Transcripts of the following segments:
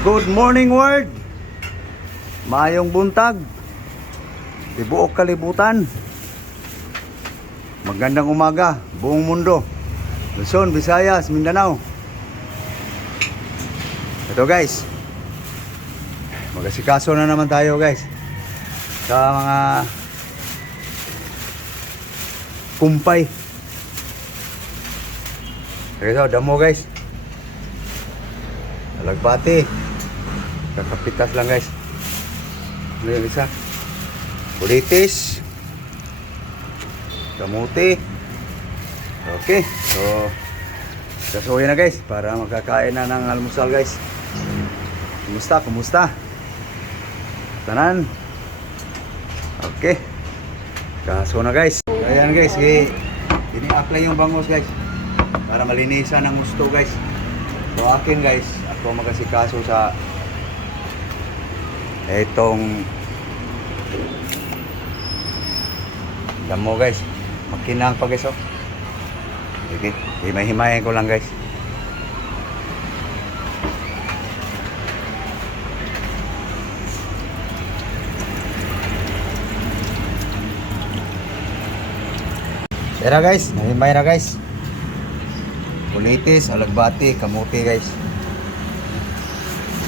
Good morning world. Mayong buntag. Tibuok kalibutan. Magandang umaga, buong mundo. Luzon, Visayas, Mindanao. Ito guys. Mag-asikaso na naman tayo guys. Sa mga kumpay. Ito, damo guys. Alagbati. Kakapitas lang guys. Ano yung isa? Kulitis. Kamuti. Okay. So, kasuhin na guys para magkakain na ng almusal guys. Kumusta? Kumusta? Tanan? Okay. Kaso na guys. Ayan guys. Ini-apply yung bangos guys. Para malinisan ang gusto guys. So akin guys. Ako magkasikaso sa itong damo guys. Makinang pa guys oh. Okay, himay-himayin ko lang guys. Tara guys, himay na guys. Kulitis, alagbati, kamuti guys.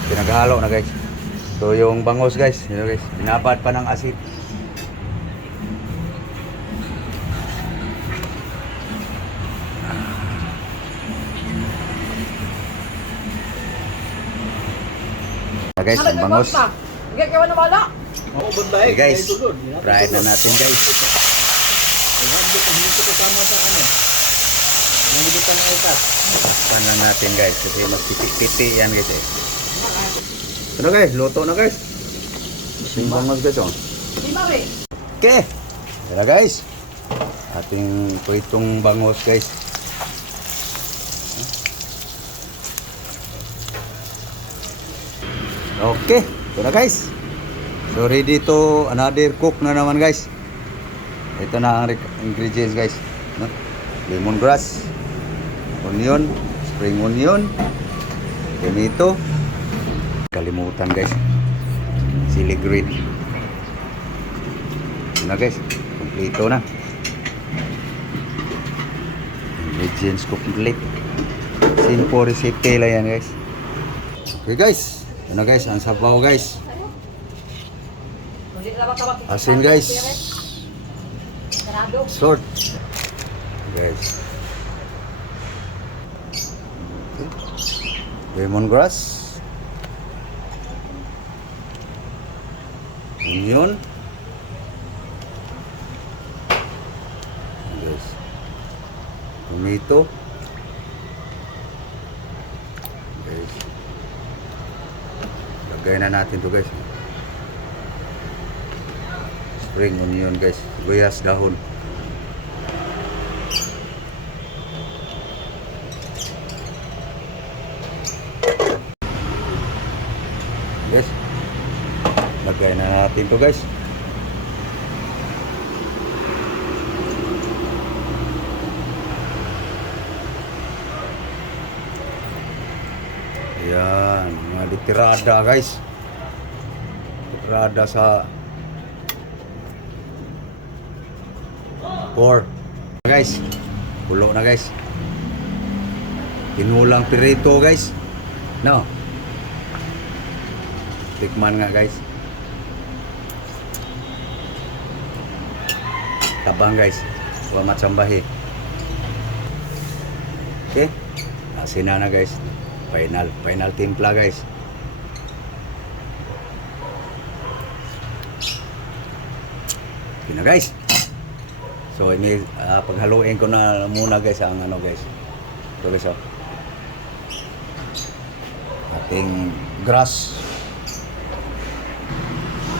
Pinaghalo na guys. So yung bangos guys, yun guys, binabad pa ng asin. Guys, ang bangos. Okay guys, fried na natin guys. Takpan lang natin guys, kasi magpiti-piti yan guys eh. Ano guys, luto na guys. Yung bangos guys oh. Okay, tara guys. Ating itong bangos guys. Okay, ito na guys. So ready to another cook na naman guys. Ito na ang ingredients guys, no? Lemongrass, onion, spring onion, tomato, kalimutan guys, chili green. Ito na guys, kompleto na. Ingredients complete. Simple recipe lang yan guys. Okay guys. Ito na guys, ang sabaw guys. Asin guys. Salt. Guys. Okay. Lemongrass. Onion. Guys. Tomato. Guys. Lagay na natin to guys. Spring onion guys, sibuyas dahon. Yes. Lagay na natin to guys. Yan, mga litirada guys. Litirada sa pork. Guys, pulo na guys. Tinulang pirito guys. No. Tikman nga guys. Tabang guys. Huwag matsambahi. Okay. Asin na guys. Final timpla guys. Okay na guys. So ini paghaluin ko na muna guys ang ano guys. Ito guys oh. Ating grass.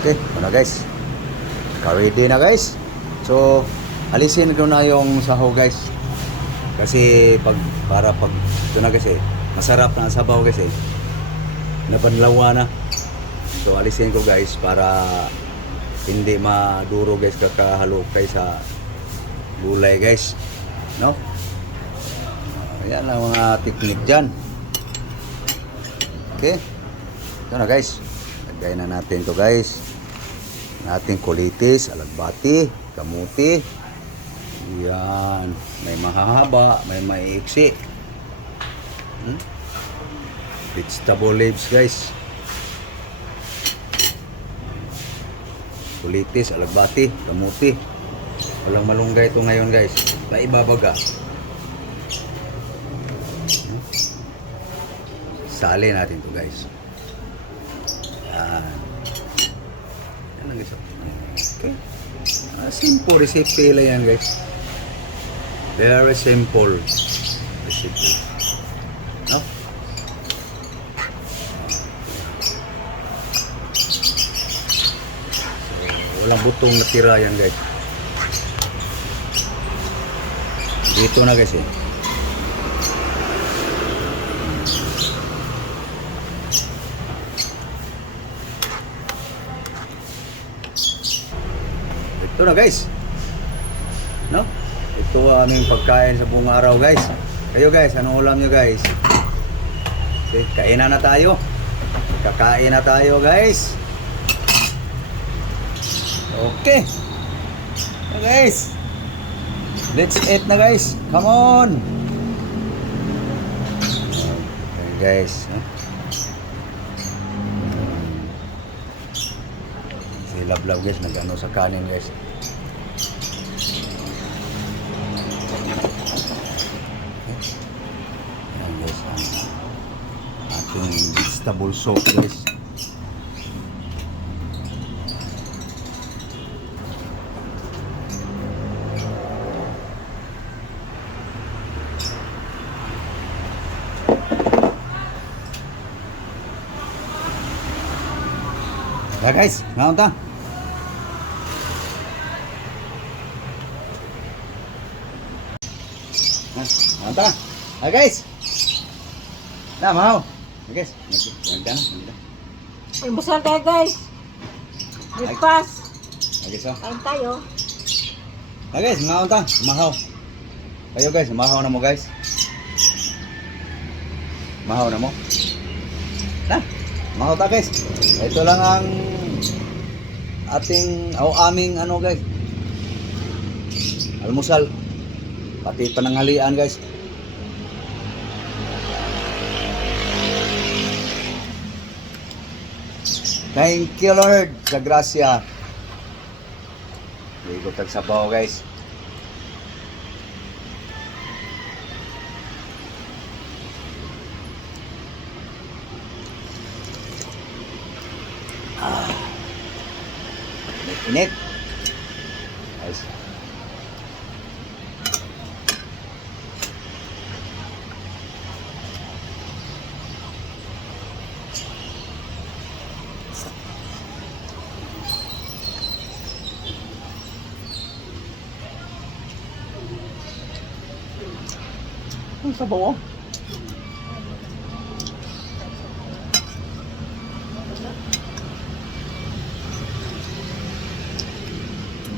Okay, ano guys. Ready na guys. So alisin ko na yung saho guys. Kasi para pag ito na guys eh. Masarap na ang sabaw guys eh. Napanlawa na. So alisin ko guys para hindi maduro guys kakahalo kay sa gulay guys, no? Ayan ang mga teknik dyan. Okay, Ito na guys. Lagay na natin to guys. Natin kulitis, alagbati, kamuti. Yan. May mahahaba, may maiiksi. Vegetable leaves guys. Kulitis, alagbati, kamuti. Walang malunggay ito ngayon guys. Naibabaga. Sali natin to guys. Yan. Yan lang guys. Okay. Simple recipe lang yan guys. Very simple recipe. No? So, walang butong natira yan guys. Dito na guys eh. Ito na guys. No? Ito aming pagkain sa buong araw guys. Kayo guys, anong ulam nyo guys? Okay, kainan na tayo. Kakain na tayo guys. Okay. So, guys. Let's eat na guys. Come on. Okay guys. Si Lablab guys, nag-ano sa kanin guys. Ayan guys, ang ating vegetable soup guys. Ya guys, ngaon ta? Ngaon ta? Ha guys. Na mau. Ha guys, nagdan. Almusal tayo guys. Breakfast. Ha guys, oh. Kain tayo. Ha guys, ngaon ta? Mahaw. Kayo guys, mahaw na mo guys. Mahaw na mo. Na, mahaw ta guys. Ito lang ang ating aming ano guys, almusal, pati pananghalian guys. Thank you Lord sa grasya. Hindi ko tagsabaw guys. Init. Guys. Ang sabaw.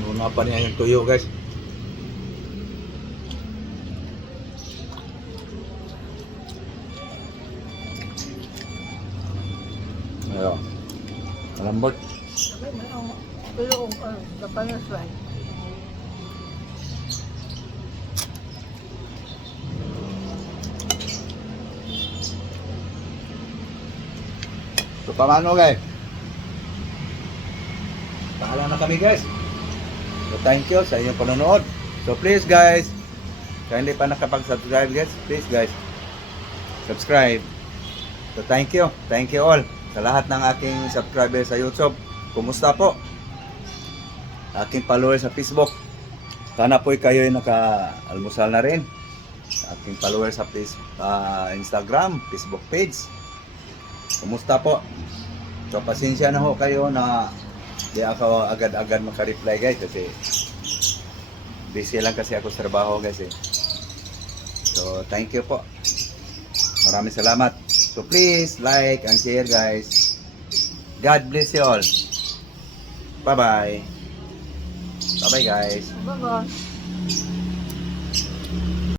Muna pa niya yung tuyo guys. Ayo. Malambot. Tulong kapanas right. So paano guys? Pahala na kami guys. So thank you sa inyong panonood. So please guys, kung hindi pa nakapag-subscribe guys, please guys, subscribe. So thank you all sa lahat ng aking subscribers sa YouTube. Kumusta po? Aking followers sa Facebook. Sana po kayo ay naka-almusal na rin. Sa aking followers sa Instagram, Facebook page. Kumusta po? So pasensya na ho kayo na di ako agad-agad maka-reply guys kasi busy lang kasi ako sa trabaho guys eh. So thank you po. Maraming salamat. So please like and share guys. God bless you all. Bye bye. Bye bye guys. Bye-bye.